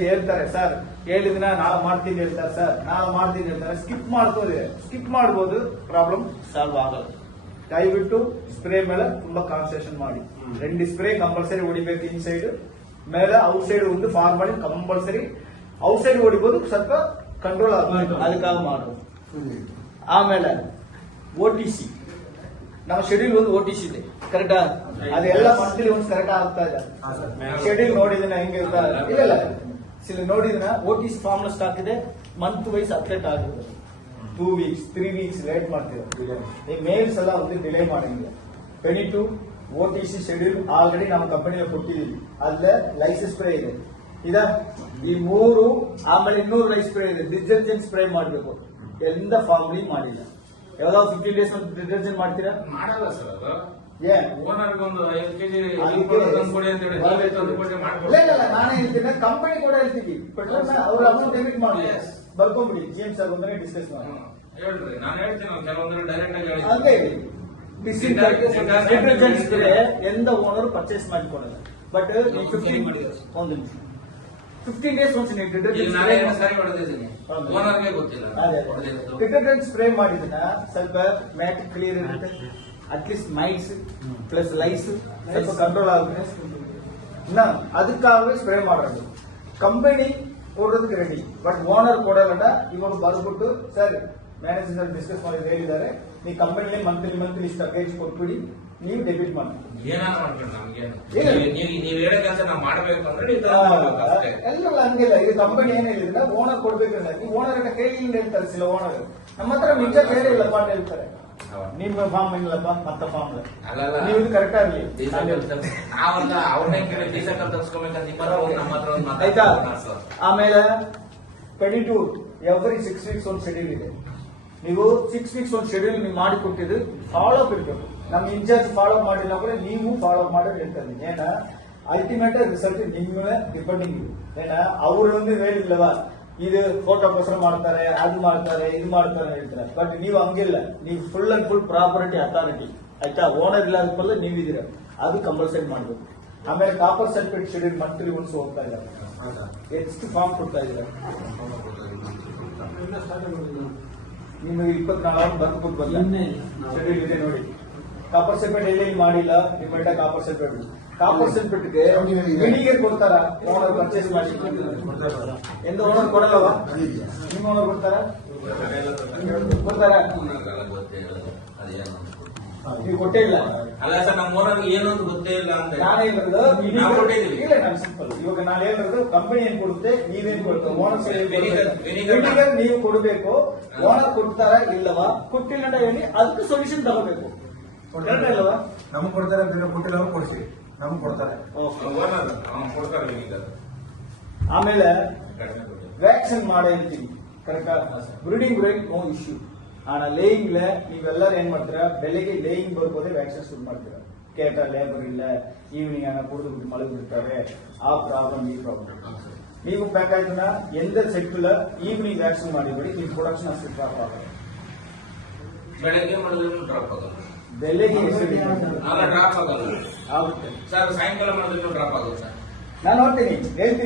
ಹೇಳ್ತಾರೆ ಸರ್ ಹೇಳಿದಿನ ನಾಳೆ ಮಾಡ್ತೀನಿ ಹೇಳ್ತಾರೆ ಸರ್ ನಾಳೆ ಮಾಡ್ತೀನಿ ಹೇಳ್ತಾರೆ ಸ್ಕಿಪ್ ಮಾಡ್ಬೋದು ಪ್ರಾಬ್ಲಮ್ ಸಾಲ್ವ್ ಆಗಲ್ಲ. ದಯವಿಟ್ಟು ಸ್ಪ್ರೇ ಮೇಲೆ ತುಂಬಾ ಕಾನ್ಸಂಟ್ರೇಷನ್ ಮಾಡಿ. 2 ಸ್ಪ್ರೇ ಕಂಪಲ್ಸರಿ ಹೊಡಿಬೇಕು. ಇನ್ಸೈಡ್ ಮೇಲೆ ಔಟ್ ಸೈಡ್ ಒಂದು ಫಾರ್ಮ್ ಮಾಡಿ ಕಂಪಲ್ಸರಿ. ಔಟ್ ಸೈಡ್ ಹೊಡಿಬಹುದು, ಸ್ವಲ್ಪ ಕಂಟ್ರೋಲ್ ಆಗಬೇಕು, ಅದಕ್ಕಾಗಿ ಮಾಡೋದು. ಆಮೇಲೆ OTC ನಮ್ಮ ಶೆಡ್ಯೂಲ್ ಒಂದು OTC ಇದೆ ಕರೆಕ್ಟಾ? ಅದೆಲ್ಲ ಮಂತ್ಲಿ ಒಂದು ಕರೆಕ್ಟ್ ಆಗ್ತಾ ಇದೆ. ಶೆಡ್ಯೂಲ್ ನೋಡಿದಿನ ಹೆಂಗೆ ಇಲ್ಲ ನೋಡಿದಿನ OTC ಫಾರ್ಮ್ ಸ್ಟಾಕ್ ಇದೆ. ಮಂತ್ ವೈಸ್ ಅಪ್ಡೇಟ್ ಆಗುತ್ತೆ. 2 ವೀಕ್ಸ್ 3 ವೀಕ್ಸ್ ಲೇಟ್ ಮಾಡ್ತೀವಿ. ಈ ಮೇಲ್ಸ್ ಎಲ್ಲ ಒಂದು ಡಿಲೇ ಮಾಡಂಗಿಲ್ಲ. 22 OTC ಶೆಡ್ಯೂಲ್ ಆಲ್ರೆಡಿ ನಮ್ಮ ಕಂಪನಿಯಲ್ಲಿ ಕೊಟ್ಟಿದ್ದೀವಿ. ಅಲ್ಲೇ ಲೈಸೆನ್ಸ್ ಸ್ಪ್ರೇ ಇದೆ ಇದ ಈ 3. ಆಮೇಲೆ 200 ಲೈಸ್ ಸ್ಪ್ರೇ ಇದೆ. ಡಿಟರ್ಜೆಂಟ್ ಸ್ಪ್ರೇ ಮಾಡಬೇಕು. ಎಂದ ಫಾರ್ಮ್ಲಿ ಮಾಡಿಲ್ಲ. ಯಾವ್ದಾವ್ 15 ಡೇಸ್ ಡಿಟರ್ಜೆಂಟ್ ಮಾಡ್ತೀರಾ? ಮಾಡಲ್ಲ ಸರ್. ಅದು ಏನ್ ಓನರ್ಗೆ ಒಂದು 5 ಕೆಜಿ ನಾನೇ ಹೇಳ್ತೀನಿ, ಕಂಪನಿ ಕೂಡ ಹೇಳ್ತೀವಿ. ಪೆಟ್ರೋಲ್ ಅವ್ರ ಅಮೌಂಟ್ ಡೆಬಿಟ್ ಮಾಡಿ ಬರ್ಕೊಂಡ್ಬಿಡಿ. GM ಸರ್ ಬಂದ್ರೆ ಡಿಸ್ಕಸ್ ಮಾಡಿ ಹೇಳ್ರಿ. ನಾನು ಹೇಳ್ತೀನಿ ಕೆಲವೊಂದ್ರೆ ಡೈರೆಕ್ಟ್ ಆಗಿ ಹಂಗೆ ಡಿಟರ್ಜೆಂಟ್ ಸ್ಪ್ರೇ ಎಂದ ಓನರ್ ಪರ್ಚೇಸ್ ಮಾಡಿಕೊಡಲ್ಲ. ಬಟ್ 15 ಡೇಸ್ ಒಂದ್ಸ ಡಿಟರ್ಜೆಂಟ್ ಸ್ಪ್ರೇ ಮಾಡಿದ್ರೆ ಸ್ವಲ್ಪ ಮ್ಯಾಟ್ ಕ್ಲಿಯರ್ ಇರುತ್ತೆ. ಅಟ್ಲೀಸ್ಟ್ ಮೈಟ್ಸ್ ಪ್ಲಸ್ ಲೈಸ್ ಸ್ವಲ್ಪ ಕಂಟ್ರೋಲ್ ಆಗುತ್ತೆ. ಅದಕ್ಕಾಗಿ ಸ್ಪ್ರೇ ಮಾಡೋದು. ಕಂಪನಿ ಕೊಡೋದಕ್ಕೆ ರೆಡಿ, ಬಟ್ ಓನರ್ ಕೊಡಲ್ಲ. ಇವಾಗ ಬರ್ಬಿಟ್ಟು ಸರ್ ಮ್ಯಾನೇಜರ್ ಡಿಸ್ಕಸ್ ಮಾಡಿ ಹೇಳಿದ್ದಾರೆ, ನೀ ಕಂಪನಿಯಲ್ಲಿ ಮಂತ್ಲಿ ಇಷ್ಟ ಪ್ಯಾಕೇಜ್ ಕೊಟ್ಬಿಡಿ, ನೀವು ಡೆಬಿಟ್ ಮಾಡಿ. ನೀವು ಹೇಳೋ ಕೆಲಸ ನಾವು ಮಾಡಬೇಕು ಅಂದ್ರೆ ಎಲ್ಲ ಹಂಗಿಲ್ಲ. ಇದು ಕಂಪನಿ ಏನ್ ಹೇಳಿದ್ರೆ ಓನರ್ ಕೊಡ್ಬೇಕಂದ್ರೆ ನೀವು ಓನರ್ ಕೇಳಿ ಹೇಳ್ತಾರೆ. ಸಿಲ ಓನರ್ ನಮ್ಮ ಹತ್ರ ನಿಜ ಕೇಳಿಲ್ಲಪ್ಪ ಅಂತ ಹೇಳ್ತಾರೆ. ನಿಮ್ಮ ಫಾರ್ಮ್ ಇಲ್ಲಪ್ಪ ಮತ್ತ ಫಾರ್ಮ್ ನೀವು ಇದು ಕರೆಕ್ಟ್ ಆಗಲಿ ಆಯ್ತಾ. ಆಮೇಲೆ 22 ಎವ್ರಿ 6 ವೀಕ್ಸ್ ಒಂದು ಶೆಡ್ಯೂಲ್ ಇದೆ. ನೀವು 6 ವೀಕ್ಸ್ ಒಂದು ಶೆಡ್ಯೂಲ್ ನೀವು ಮಾಡಿ ಕೊಟ್ಟಿದ್ದು ಫಾಲೋ ಅಪ್ ಇರ್ಬೇಕು. ನಮ್ಮ ಇನ್ಚಾರ್ಜ್ ಫಾಲೋ ಅಪ್ ಮಾಡಿಲ್ಲ ಕೂಡ ನೀವು ಫಾಲೋ ಅಪ್ ಮಾಡೋದು ಹೇಳ್ತಾರೆ. ಏನ ಅಲ್ಟಿಮೇಟ್ ರಿಸಲ್ಟ್ ನಿಮ್ಮ ಡಿಪೆಂಡಿಂಗ್ ಇದೆ. ಏನ ಅವರೊಂದು ಹೇಳಿಲ್ಲವ ಇದು ಫೋಟೋಗೋಸ್ಕರ ಮಾಡ್ತಾರೆ, ಅದು ಮಾಡ್ತಾರೆ, ಇದು ಮಾಡ್ತಾರೆ ಹೇಳ್ತಾರೆ. ಬಟ್ ನೀವು ಹಂಗಿಲ್ಲ. ನೀವು full and full property authority ಆಯ್ತಾ. ಓನರ್ ಇಲ್ಲ ಅದಕ್ಕೆಲ್ಲ ನೀವಿದ್ದೀರ, ಅದು ಕಂಪಲ್ಸರಿ ಮಾಡ್ಬೇಕು. ಆಮೇಲೆ copper sulphate schedule monthly once ಹೋಗ್ತಾ ಇದ್ದಾರೆ. ಎಷ್ಟು ಫಾರ್ಮ್ ಕೊಡ್ತಾ ಇದ್ದಾರೆ? ನಿಮಗೆ 24 ಬರ್ಕೊಟ್ಟು ಬರಲ್ಲ ಶೆಡ್ಯೂಲ್ ಇದೆ ನೋಡಿ. ಕಾಪರ್ ಸಲ್ಫೇಟ್ ಎಲ್ಲಿ ಮಾಡಿಲ್ಲ ನಿಮ್ಮ ಕಾಪರ್ ಸಲ್ಫೇಟ್. ಕಾಪರ್ ಸಲ್ಫೇಟ್ಗೆ ವಿನಿಗರ್ ಕೊಡ್ತಾರ ಓನರ್ ಪರ್ಚೇಸ್ ಮಾಡಿ? ಎಂದು ಓನರ್ ಕೊಡಲ್ಲವಾ? ನಿಮ್ಮ ಓನರ್ ಕೊಡ್ತಾರ? ನೀವು ಕೊಟ್ಟೇ ಇಲ್ಲ. ಅಲ್ಲ ಸರ್, ನಮ್ಮ ಓನರ್ಗೆ ಏನು ಅಂತ ಗೊತ್ತೇ ಇಲ್ಲ ಅಂತ ನಾನು ಹೇಳಿರೋದು ಇಲ್ಲ. ನಾನು ಸಿಂಪಲ್ ಇವಾಗ ನಾನು ಹೇಳಿರೋದು ಕಂಪನಿ ಏನ್ ಕೊಡುತ್ತೆ, ನೀವೇನ್ ಕೊಡುತ್ತೆ. ಓನರ್ ವಿನಿಗರ್ ನೀವು ಕೊಡಬೇಕು. ಓನರ್ ಕೊಡ್ತಾರ ಇಲ್ಲವಾ? ಕೊಟ್ಟಿಲ್ಲ ಅಂತ ಹೇಳಿ ಅದಕ್ಕೆ ಸೊಲ್ಯೂಷನ್ ತಗೋಬೇಕು. ಇಲ್ಲವಾ? ನಮ್ಗೆ ಕೊಡ್ತಾರೆ, ಬೇರೆ ಕೊಟ್ಟಿಲ್ಲ ಕೊಡ್ಸಿ, ನಮ್ಗೆ ಕೊಡ್ತಾರೆ. ಆಮೇಲೆ ವ್ಯಾಕ್ಸಿನ್ ಮಾಡೇ ಇರ್ತೀವಿ ಕರೆಕ್ಟಾ? Breeding rate no issue. ಆನ ಲೇಯಿಂಗ್ ನೀವೆಲ್ಲರೂ ಏನ್ ಮಾಡ್ತೀರಾ, ಬೆಳಿಗ್ಗೆ ಲೇಯಿಂಗ್ ಬರ್ಬೋದೇ ವ್ಯಾಕ್ಸಿನ್ ಶುರು ಮಾಡ್ತೀರಾ. ಕೇಟ ಲೇಬರ್ ಇಲ್ಲ, ಈವ್ನಿಂಗ್ ಅನ್ನ ಕುಡಿದು ಬಿಟ್ಟು ಮಲಗಿಬಿಡ್ತಾರೆ. ಆ ಪ್ರಾಬ್ಲಮ್ ಈ ಪ್ರಾಬ್ಲಮ್ ನೀವು ಪ್ಯಾಕ್ ಆಯ್ತನ ಎಂದ ಸೆಟ್ಟಿಲ್ಲ. ಈವ್ನಿಂಗ್ ವ್ಯಾಕ್ಸಿನ್ ಮಾಡಿಬಿಡಿ, ನಿಮ್ಮ ಪ್ರೊಡಕ್ಷನ್ ಅಷ್ಟು ಡ್ರಾಪ್ ಆಗುತ್ತೆ. ಬೆಳಗ್ಗೆ ಮಾಡಿದ್ರು ಡ್ರಾಪ್ ಆಗಲ್ಲ, ಬೆಳಿಗ್ಗೆ ಡ್ರಾಪ್ ಆಗಲ್ಲ ಆಗುತ್ತೆ ಸರ್. ಸಾಯಂಕಾಲ ಮಾಡಿದ್ರು ಡ್ರಾಪ್ ಆಗುತ್ತೆ ಸರ್. ನಾನು ನೋಡ್ತೀನಿ ಹೇಳ್ತೀನಿ.